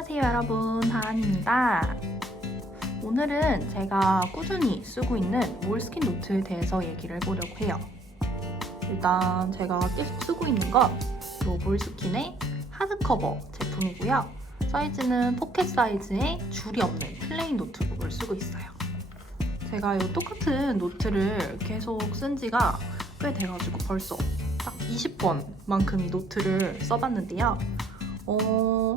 안녕하세요 여러분, 하은입니다. 오늘은 제가 꾸준히 쓰고 있는 몰스킨 노트에 대해서 얘기를 해보려고 해요. 일단 제가 계속 쓰고 있는 건 이 몰스킨의 하드커버 제품이고요. 사이즈는 포켓 사이즈의 줄이 없는 플레인 노트북을 쓰고 있어요. 제가 이 똑같은 노트를 계속 쓴 지가 꽤 돼가지고 벌써 딱 20번만큼 이 노트를 써봤는데요.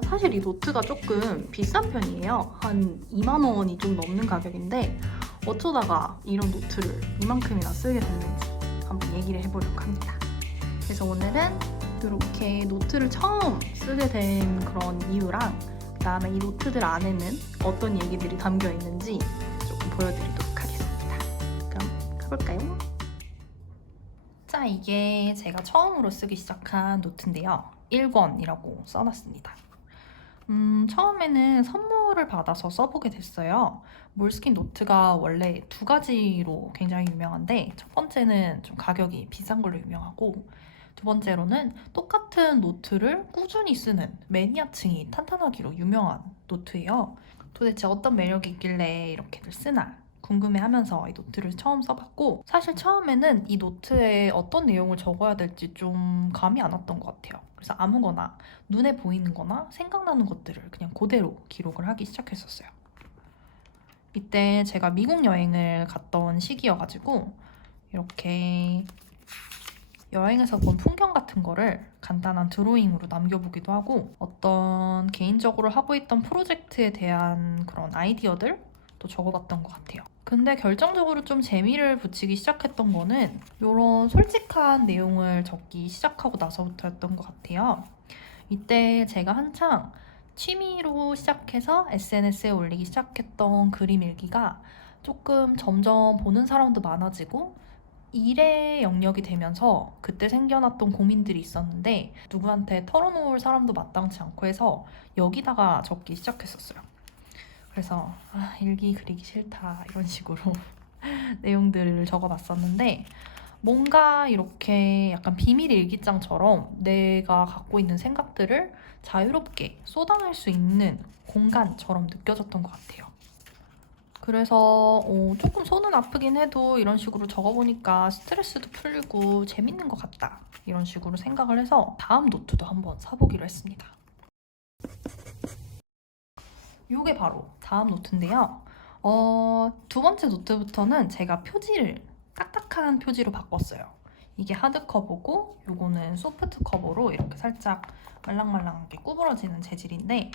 사실 이 노트가 조금 비싼 편이에요. 한 2만 원이 좀 넘는 가격인데 어쩌다가 이런 노트를 이만큼이나 쓰게 됐는지 한번 얘기를 해보려고 합니다. 그래서 오늘은 이렇게 노트를 처음 쓰게 된 그런 이유랑 그다음에 이 노트들 안에는 어떤 얘기들이 담겨 있는지 조금 보여드리도록 하겠습니다. 그럼 가볼까요? 자, 이게 제가 처음으로 쓰기 시작한 노트인데요. 1권이라고 써놨습니다. 처음에는 선물을 받아서 써보게 됐어요. 몰스킨 노트가 원래 두 가지로 굉장히 유명한데 첫 번째는 좀 가격이 비싼 걸로 유명하고 두 번째로는 똑같은 노트를 꾸준히 쓰는 매니아층이 탄탄하기로 유명한 노트예요. 도대체 어떤 매력이 있길래 이렇게들 쓰나 궁금해하면서 이 노트를 처음 써봤고 사실 처음에는 이 노트에 어떤 내용을 적어야 될지 좀 감이 안 왔던 것 같아요. 그래서 아무거나 눈에 보이는 거나 생각나는 것들을 그냥 그대로 기록을 하기 시작했었어요. 이때 제가 미국 여행을 갔던 시기여가지고 이렇게 여행에서 본 풍경 같은 거를 간단한 드로잉으로 남겨보기도 하고 어떤 개인적으로 하고 있던 프로젝트에 대한 그런 아이디어들도 적어봤던 것 같아요. 근데 결정적으로 좀 재미를 붙이기 시작했던 거는 이런 솔직한 내용을 적기 시작하고 나서부터였던 것 같아요. 이때 제가 한창 취미로 시작해서 SNS에 올리기 시작했던 그림 일기가 조금 점점 보는 사람도 많아지고 일의 영역이 되면서 그때 생겨났던 고민들이 있었는데 누구한테 털어놓을 사람도 마땅치 않고 해서 여기다가 적기 시작했었어요. 그래서 일기 그리기 싫다 이런 식으로 내용들을 적어봤었는데 뭔가 이렇게 약간 비밀 일기장처럼 내가 갖고 있는 생각들을 자유롭게 쏟아낼 수 있는 공간처럼 느껴졌던 것 같아요. 그래서 조금 손은 아프긴 해도 이런 식으로 적어보니까 스트레스도 풀리고 재밌는 것 같다 이런 식으로 생각을 해서 다음 노트도 한번 사보기로 했습니다. 이게 바로 다음 노트인데요. 두 번째 노트부터는 제가 표지를 딱딱한 표지로 바꿨어요. 이게 하드커버고 요거는 소프트 커버로 이렇게 살짝 말랑말랑하게 구부러지는 재질인데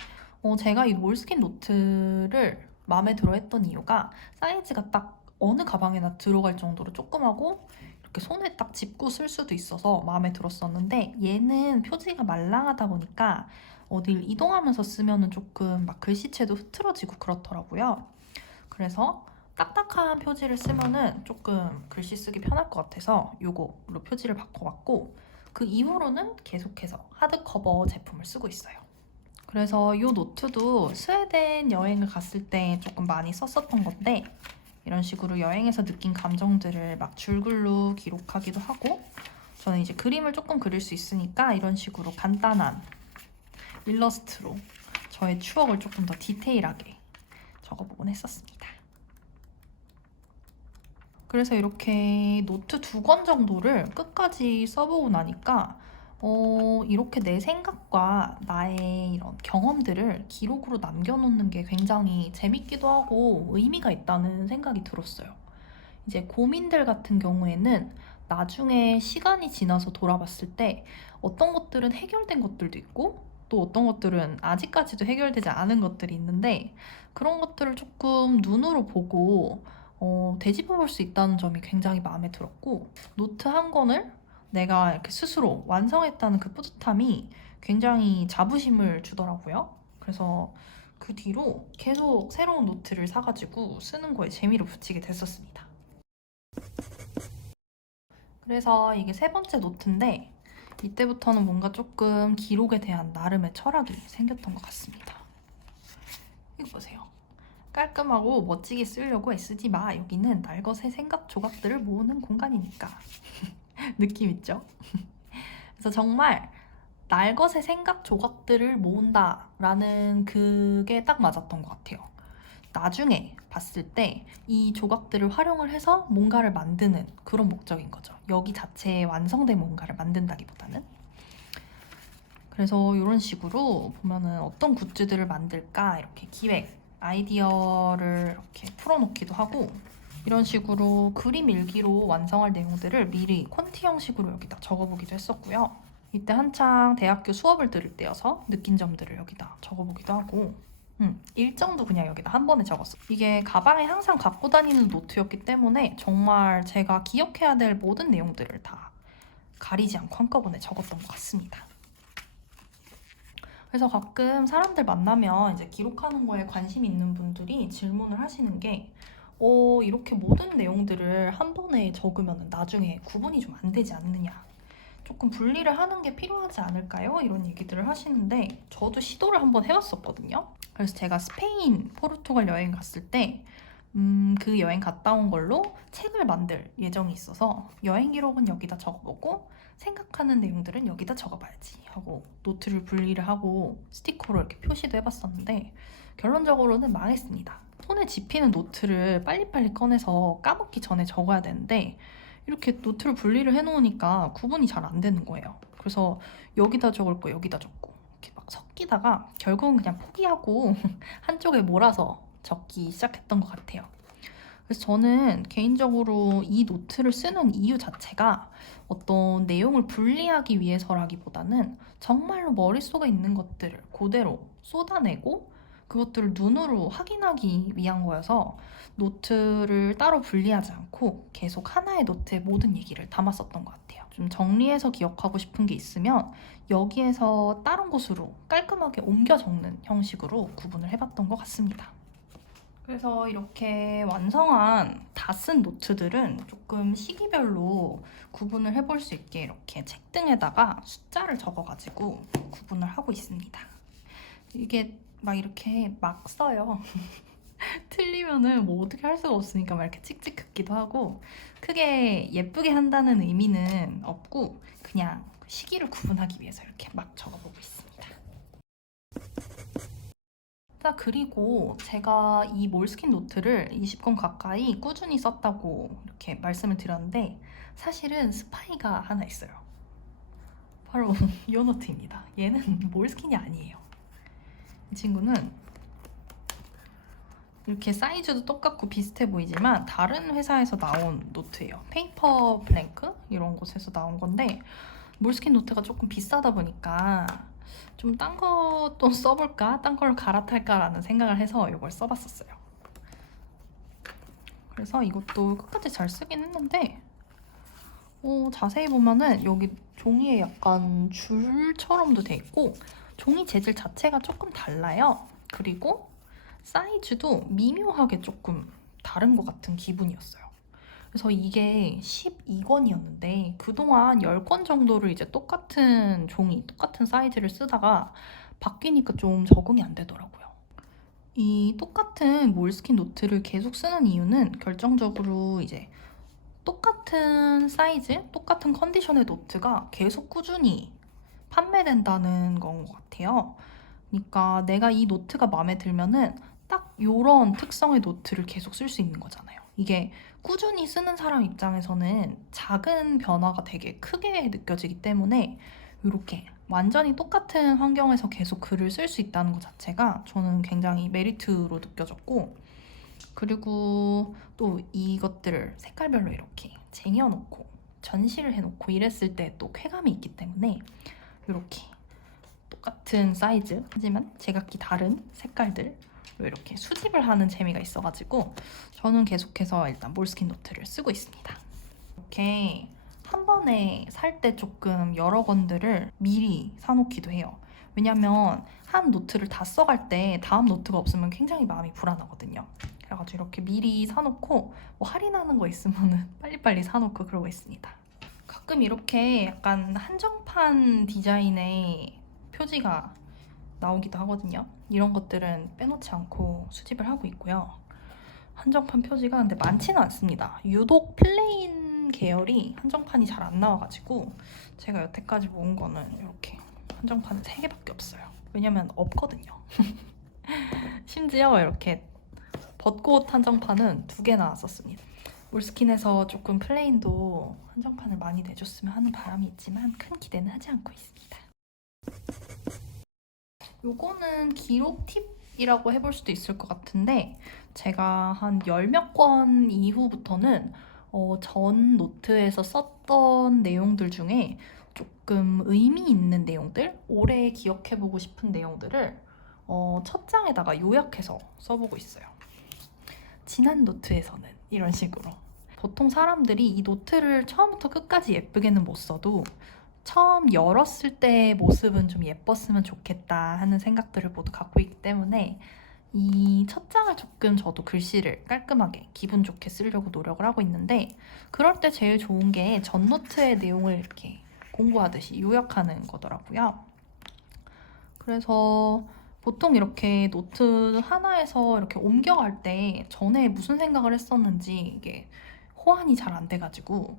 제가 이 몰스킨 노트를 마음에 들어 했던 이유가 사이즈가 딱 어느 가방에나 들어갈 정도로 조그마고 이렇게 손에 딱 짚고 쓸 수도 있어서 마음에 들었었는데 얘는 표지가 말랑하다 보니까 어딜 이동하면서 쓰면은 조금 막 글씨체도 흐트러지고 그렇더라고요. 그래서 딱딱한 표지를 쓰면은 조금 글씨 쓰기 편할 것 같아서 요거로 표지를 바꿔봤고 그 이후로는 계속해서 하드커버 제품을 쓰고 있어요. 그래서 이 노트도 스웨덴 여행을 갔을 때 조금 많이 썼었던 건데 이런 식으로 여행에서 느낀 감정들을 막 줄글로 기록하기도 하고 저는 이제 그림을 조금 그릴 수 있으니까 이런 식으로 간단한 일러스트로 저의 추억을 조금 더 디테일하게 적어보곤 했었습니다. 그래서 이렇게 노트 2권 정도를 끝까지 써보고 나니까 이렇게 내 생각과 나의 이런 경험들을 기록으로 남겨놓는 게 굉장히 재밌기도 하고 의미가 있다는 생각이 들었어요. 이제 고민들 같은 경우에는 나중에 시간이 지나서 돌아봤을 때 어떤 것들은 해결된 것들도 있고 또 어떤 것들은 아직까지도 해결되지 않은 것들이 있는데 그런 것들을 조금 눈으로 보고 되짚어 볼 수 있다는 점이 굉장히 마음에 들었고 노트 한 권을 내가 이렇게 스스로 완성했다는 그 뿌듯함이 굉장히 자부심을 주더라고요. 그래서 그 뒤로 계속 새로운 노트를 사가지고 쓰는 거에 재미를 붙이게 됐었습니다. 그래서 이게 세 번째 노트인데 이때부터는 뭔가 조금 기록에 대한 나름의 철학이 생겼던 것 같습니다. 이거 보세요. 깔끔하고 멋지게 쓰려고 애쓰지 마. 여기는 날것의 생각 조각들을 모으는 공간이니까. 느낌 있죠? 그래서 정말 날것의 생각 조각들을 모은다라는 그게 딱 맞았던 것 같아요. 나중에 봤을 때 이 조각들을 활용을 해서 뭔가를 만드는 그런 목적인 거죠. 여기 자체에 완성된 뭔가를 만든다기보다는. 그래서 이런 식으로 보면은 어떤 굿즈들을 만들까 이렇게 기획, 아이디어를 이렇게 풀어놓기도 하고, 이런 식으로 그림 일기로 완성할 내용들을 미리 콘티 형식으로 여기다 적어보기도 했었고요. 이때 한창 대학교 수업을 들을 때여서 느낀 점들을 여기다 적어보기도 하고, 일정도 그냥 여기다 한 번에 적었어요. 이게 가방에 항상 갖고 다니는 노트였기 때문에 정말 제가 기억해야 될 모든 내용들을 다 가리지 않고 한꺼번에 적었던 것 같습니다. 그래서 가끔 사람들 만나면 이제 기록하는 거에 관심 있는 분들이 질문을 하시는 게 이렇게 모든 내용들을 한 번에 적으면 나중에 구분이 좀 안 되지 않느냐, 조금 분리를 하는 게 필요하지 않을까요? 이런 얘기들을 하시는데 저도 시도를 한번 해봤었거든요. 그래서 제가 스페인, 포르투갈 여행 갔을 때 그 여행 갔다 온 걸로 책을 만들 예정이 있어서 여행 기록은 여기다 적어보고 생각하는 내용들은 여기다 적어봐야지 하고 노트를 분리를 하고 스티커로 이렇게 표시도 해봤었는데 결론적으로는 망했습니다. 손에 집히는 노트를 빨리빨리 꺼내서 까먹기 전에 적어야 되는데 이렇게 노트를 분리를 해놓으니까 구분이 잘 안 되는 거예요. 그래서 여기다 적을 거 여기다 적고 이렇게 막 섞이다가 결국은 그냥 포기하고 한쪽에 몰아서 적기 시작했던 것 같아요. 그래서 저는 개인적으로 이 노트를 쓰는 이유 자체가 어떤 내용을 분리하기 위해서라기보다는 정말로 머릿속에 있는 것들을 그대로 쏟아내고 그것들을 눈으로 확인하기 위한 거여서 노트를 따로 분리하지 않고 계속 하나의 노트에 모든 얘기를 담았었던 것 같아요. 좀 정리해서 기억하고 싶은 게 있으면 여기에서 다른 곳으로 깔끔하게 옮겨 적는 형식으로 구분을 해봤던 것 같습니다. 그래서 이렇게 완성한 다 쓴 노트들은 조금 시기별로 구분을 해볼 수 있게 이렇게 책등에다가 숫자를 적어가지고 구분을 하고 있습니다. 이게 막 이렇게 막 써요. 틀리면은 뭐 어떻게 할 수가 없으니까 막 이렇게 찍찍 긋기도 하고 크게 예쁘게 한다는 의미는 없고 그냥 시기를 구분하기 위해서 이렇게 막 적어보고 있습니다. 자, 그리고 제가 이 몰스킨 노트를 20권 가까이 꾸준히 썼다고 이렇게 말씀을 드렸는데 사실은 스파이가 하나 있어요. 바로 이 노트입니다. 얘는 몰스킨이 아니에요. 이 친구는 이렇게 사이즈도 똑같고 비슷해 보이지만 다른 회사에서 나온 노트예요. 페이퍼 블랭크 이런 곳에서 나온 건데 몰스킨 노트가 조금 비싸다 보니까 좀 딴 것도 써볼까? 딴 걸로 갈아탈까라는 생각을 해서 이걸 써봤었어요. 그래서 이것도 끝까지 잘 쓰긴 했는데 자세히 보면은 여기 종이에 약간 줄처럼도 돼 있고 종이 재질 자체가 조금 달라요. 그리고 사이즈도 미묘하게 조금 다른 것 같은 기분이었어요. 그래서 이게 12권이었는데 그동안 10권 정도를 이제 똑같은 종이, 똑같은 사이즈를 쓰다가 바뀌니까 좀 적응이 안 되더라고요. 이 똑같은 몰스킨 노트를 계속 쓰는 이유는 결정적으로 이제 똑같은 사이즈, 똑같은 컨디션의 노트가 계속 꾸준히 판매된다는 건 것 같아요. 그러니까 내가 이 노트가 마음에 들면은 딱 이런 특성의 노트를 계속 쓸 수 있는 거잖아요. 이게 꾸준히 쓰는 사람 입장에서는 작은 변화가 되게 크게 느껴지기 때문에 이렇게 완전히 똑같은 환경에서 계속 글을 쓸 수 있다는 것 자체가 저는 굉장히 메리트로 느껴졌고, 그리고 또 이것들을 색깔별로 이렇게 쟁여놓고 전시를 해놓고 이랬을 때 또 쾌감이 있기 때문에 이렇게 똑같은 사이즈 하지만 제각기 다른 색깔들 이렇게 수집을 하는 재미가 있어가지고 저는 계속해서 일단 몰스킨 노트를 쓰고 있습니다. 이렇게 한 번에 살 때 조금 여러 권들을 미리 사놓기도 해요. 왜냐면 한 노트를 다 써갈 때 다음 노트가 없으면 굉장히 마음이 불안하거든요. 그래가지고 이렇게 미리 사놓고 뭐 할인하는 거 있으면 빨리빨리 사놓고 그러고 있습니다. 가끔 이렇게 약간 한정판 디자인의 표지가 나오기도 하거든요. 이런 것들은 빼놓지 않고 수집을 하고 있고요. 한정판 표지가 근데 많지는 않습니다. 유독 플레인 계열이 한정판이 잘 안 나와가지고 제가 여태까지 모은 거는 이렇게 한정판은 3개밖에 없어요. 왜냐면 없거든요. 심지어 이렇게 벚꽃 한정판은 2개 나왔었습니다. 몰스킨에서 조금 플레인도 한정판을 많이 내줬으면 하는 바람이 있지만 큰 기대는 하지 않고 있습니다. 요거는 기록 팁이라고 해볼 수도 있을 것 같은데 제가 한 10몇 권 이후부터는 전 노트에서 썼던 내용들 중에 조금 의미 있는 내용들, 오래 기억해보고 싶은 내용들을 첫 장에다가 요약해서 써보고 있어요. 지난 노트에서는 이런 식으로. 보통 사람들이 이 노트를 처음부터 끝까지 예쁘게는 못 써도 처음 열었을 때의 모습은 좀 예뻤으면 좋겠다 하는 생각들을 모두 갖고 있기 때문에 이 첫 장을 조금 저도 글씨를 깔끔하게 기분 좋게 쓰려고 노력을 하고 있는데 그럴 때 제일 좋은 게 전 노트의 내용을 이렇게 공부하듯이 요약하는 거더라고요. 그래서 보통 이렇게 노트 하나에서 이렇게 옮겨갈 때 전에 무슨 생각을 했었는지 이게 호환이 잘 안 돼가지고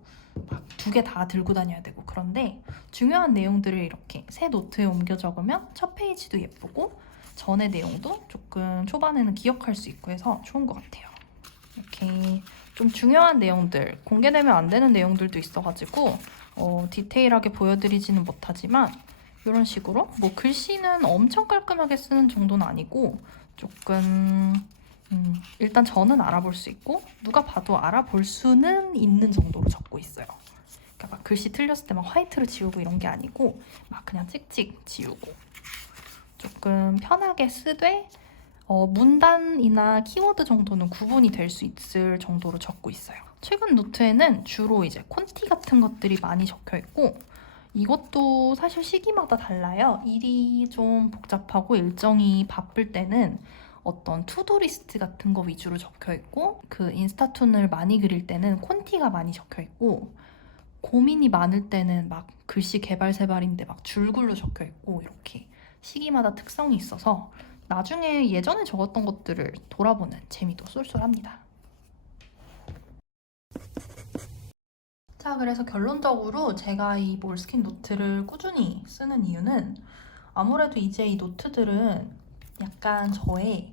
막 2개 다 들고 다녀야 되고 그런데 중요한 내용들을 이렇게 새 노트에 옮겨 적으면 첫 페이지도 예쁘고 전의 내용도 조금 초반에는 기억할 수 있고 해서 좋은 것 같아요. 이렇게 좀 중요한 내용들, 공개되면 안 되는 내용들도 있어가지고 디테일하게 보여드리지는 못하지만 이런 식으로 뭐 글씨는 엄청 깔끔하게 쓰는 정도는 아니고 조금 일단 저는 알아볼 수 있고 누가 봐도 알아볼 수는 있는 정도로 적고 있어요. 그러니까 막 글씨 틀렸을 때 막 화이트로 지우고 이런 게 아니고 막 그냥 찍찍 지우고 조금 편하게 쓰되 문단이나 키워드 정도는 구분이 될 수 있을 정도로 적고 있어요. 최근 노트에는 주로 이제 콘티 같은 것들이 많이 적혀 있고 이것도 사실 시기마다 달라요. 일이 좀 복잡하고 일정이 바쁠 때는 어떤 투두 리스트 같은 거 위주로 적혀 있고 그 인스타툰을 많이 그릴 때는 콘티가 많이 적혀 있고 고민이 많을 때는 막 글씨 개발세발인데 막 줄글로 적혀 있고 이렇게 시기마다 특성이 있어서 나중에 예전에 적었던 것들을 돌아보는 재미도 쏠쏠합니다. 자, 그래서 결론적으로 제가 이 몰스킨 노트를 꾸준히 쓰는 이유는 아무래도 이제 이 노트들은 약간 저의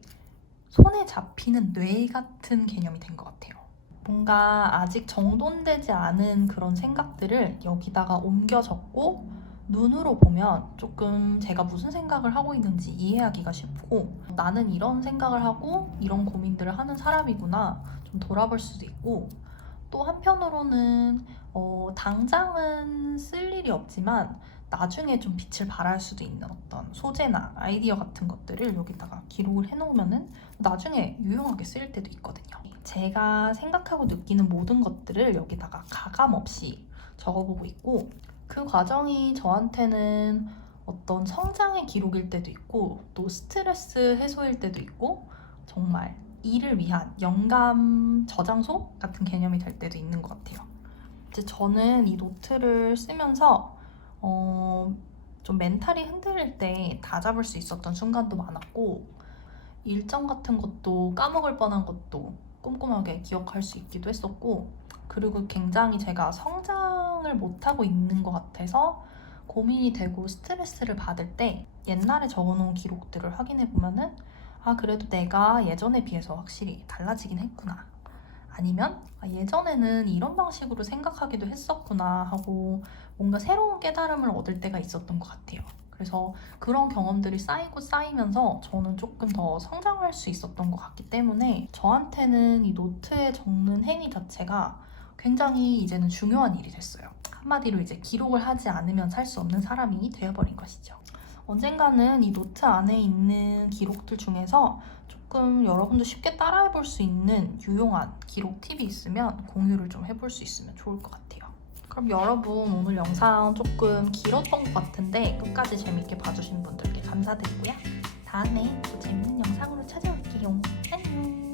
손에 잡히는 뇌 같은 개념이 된 것 같아요. 뭔가 아직 정돈되지 않은 그런 생각들을 여기다가 옮겨 적고 눈으로 보면 조금 제가 무슨 생각을 하고 있는지 이해하기가 쉽고 나는 이런 생각을 하고 이런 고민들을 하는 사람이구나 좀 돌아볼 수도 있고 또 한편으로는 당장은 쓸 일이 없지만 나중에 좀 빛을 발할 수도 있는 어떤 소재나 아이디어 같은 것들을 여기다가 기록을 해놓으면은 나중에 유용하게 쓰일 때도 있거든요. 제가 생각하고 느끼는 모든 것들을 여기다가 가감 없이 적어보고 있고 그 과정이 저한테는 어떤 성장의 기록일 때도 있고 또 스트레스 해소일 때도 있고 정말 일을 위한 영감 저장소 같은 개념이 될 때도 있는 것 같아요. 이제 저는 이 노트를 쓰면서 좀 멘탈이 흔들릴 때 다 잡을 수 있었던 순간도 많았고 일정 같은 것도 까먹을 뻔한 것도 꼼꼼하게 기억할 수 있기도 했었고 그리고 굉장히 제가 성장을 못하고 있는 것 같아서 고민이 되고 스트레스를 받을 때 옛날에 적어놓은 기록들을 확인해보면은 아, 그래도 내가 예전에 비해서 확실히 달라지긴 했구나. 아니면 예전에는 이런 방식으로 생각하기도 했었구나 하고 뭔가 새로운 깨달음을 얻을 때가 있었던 것 같아요. 그래서 그런 경험들이 쌓이고 쌓이면서 저는 조금 더 성장할 수 있었던 것 같기 때문에 저한테는 이 노트에 적는 행위 자체가 굉장히 이제는 중요한 일이 됐어요. 한마디로 이제 기록을 하지 않으면 살 수 없는 사람이 되어버린 것이죠. 언젠가는 이 노트 안에 있는 기록들 중에서 조금 여러분도 쉽게 따라해볼 수 있는 유용한 기록 팁이 있으면 공유를 좀 해볼 수 있으면 좋을 것 같아요. 그럼 여러분 오늘 영상 조금 길었던 것 같은데 끝까지 재밌게 봐주신 분들께 감사드리고요. 다음에 또 재밌는 영상으로 찾아올게요. 안녕!